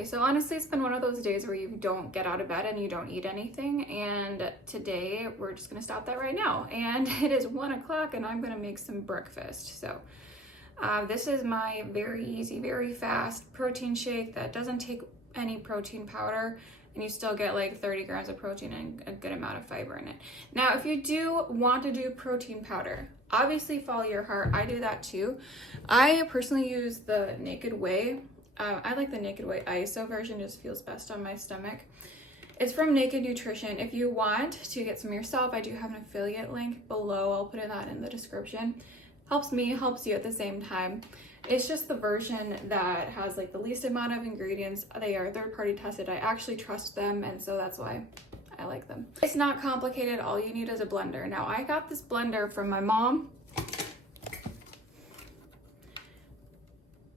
Okay, so honestly, it's been one of those days where you don't get out of bed and you don't eat anything. And today we're just gonna stop that right now. And it is 1 o'clock and I'm gonna make some breakfast. So this is my very easy, very fast protein shake that doesn't take any protein powder, and you still get like 30 grams of protein and a good amount of fiber in it. Now, if you do want to do protein powder, obviously follow your heart. I do that too. I personally use the Naked Whey. I like the Naked Whey ISO version, just feels best on my stomach. It's from Naked Nutrition. If you want to get some yourself, I do have an affiliate link below. I'll put that in the description. Helps me, helps you at the same time. It's just the version that has like the least amount of ingredients. They are third-party tested. I actually trust them, and so that's why I like them. It's not complicated. All you need is a blender. Now, I got this blender from my mom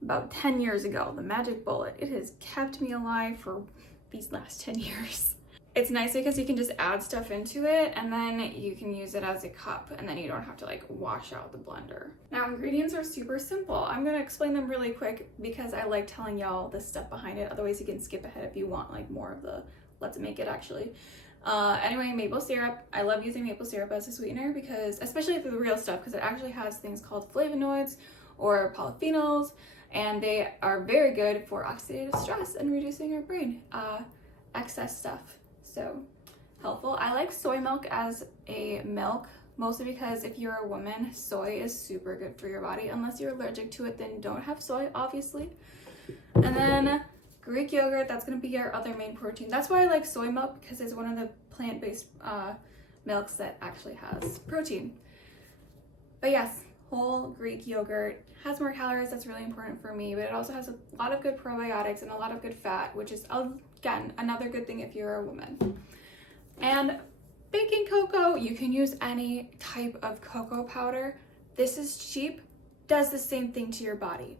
about 10 years ago, the Magic Bullet. It has kept me alive for these last 10 years. It's nice because you can just add stuff into it and then you can use it as a cup, and then you don't have to like wash out the blender. Now, ingredients are super simple. I'm gonna explain them really quick because I like telling y'all the stuff behind it. Otherwise you can skip ahead if you want like more of the let's make it actually. Anyway, maple syrup. I love using maple syrup as a sweetener because, especially for the real stuff, because it actually has things called flavonoids or polyphenols, and they are very good for oxidative stress and reducing our brain excess stuff. So helpful. I like soy milk as a milk, mostly because if you're a woman, soy is super good for your body. Unless you're allergic to it, then don't have soy, obviously. And then Greek yogurt, that's gonna be our other main protein. That's why I like soy milk, because it's one of the plant-based milks that actually has protein. But yes, whole Greek yogurt has more calories. That's really important for me, but it also has a lot of good probiotics and a lot of good fat, which is, again, another good thing if you're a woman. And baking cocoa, you can use any type of cocoa powder. This is cheap, does the same thing to your body.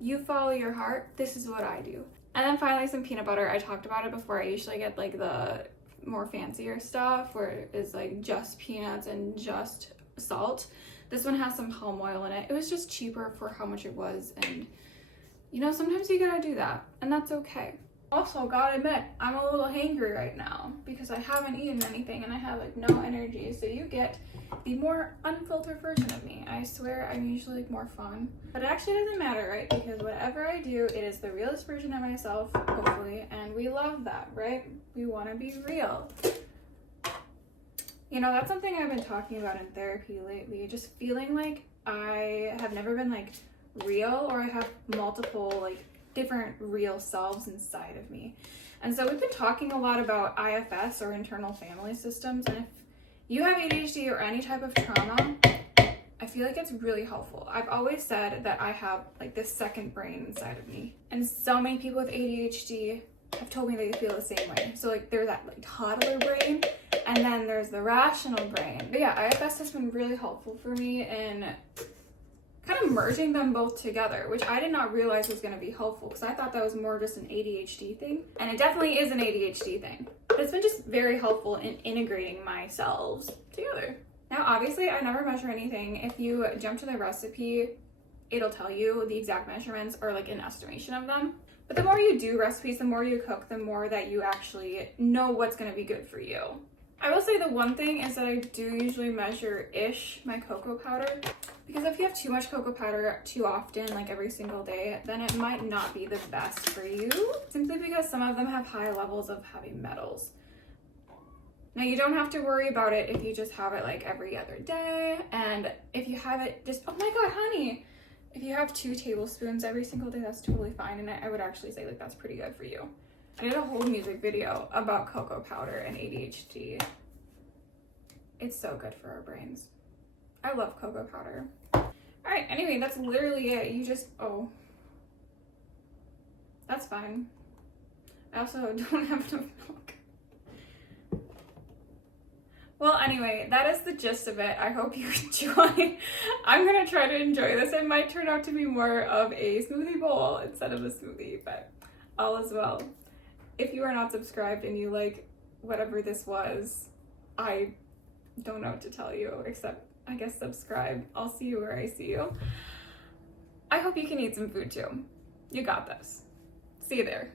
You follow your heart. This is what I do. And then finally, some peanut butter. I talked about it before. I usually get like the more fancier stuff where it's like just peanuts and just salt. This one has some palm oil in it. It was just cheaper for how much it was, and you know, sometimes you gotta do that, and that's okay. Also, gotta admit, I'm a little hangry right now because I haven't eaten anything and I have like no energy, so you get the more unfiltered version of me. I swear I'm usually like more fun, but it actually doesn't matter, right? Because whatever I do, it is the realest version of myself, hopefully, and we love that, right? We want to be real. You know, that's something I've been talking about in therapy lately, just feeling like I have never been like real, or I have multiple like different real selves inside of me. And so we've been talking a lot about IFS, or internal family systems, and if you have ADHD or any type of trauma, I feel like it's really helpful. I've always said that I have like this second brain inside of me, and so many people with ADHD have told me they feel the same way. So like there's that like toddler brain, and then there's the rational brain. But yeah, IFS has been really helpful for me in kind of merging them both together, which I did not realize was going to be helpful because I thought that was more just an ADHD thing. And it definitely is an ADHD thing. But it's been just very helpful in integrating my cells together. Now, obviously, I never measure anything. If you jump to the recipe, it'll tell you the exact measurements or like an estimation of them. But the more you do recipes, the more you cook, the more that you actually know what's going to be good for you. I will say the one thing is that I do usually measure-ish my cocoa powder, because if you have too much cocoa powder too often, like every single day, then it might not be the best for you, simply because some of them have high levels of heavy metals. Now, you don't have to worry about it if you just have it like every other day, and if you have it just, oh my god, honey, if you have 2 tablespoons every single day, that's totally fine, and I would actually say like that's pretty good for you. I did a whole music video about cocoa powder and ADHD. It's so good for our brains. I love cocoa powder. All right, anyway, that's literally it. You just, oh, that's fine. I also don't have enough milk. Well, anyway, that is the gist of it. I hope you enjoy. I'm gonna try to enjoy this. It might turn out to be more of a smoothie bowl instead of a smoothie, but all is well. If you are not subscribed and you like whatever this was, I don't know what to tell you, except I guess subscribe. I'll see you where I see you. I hope you can eat some food too. You got this. See you there.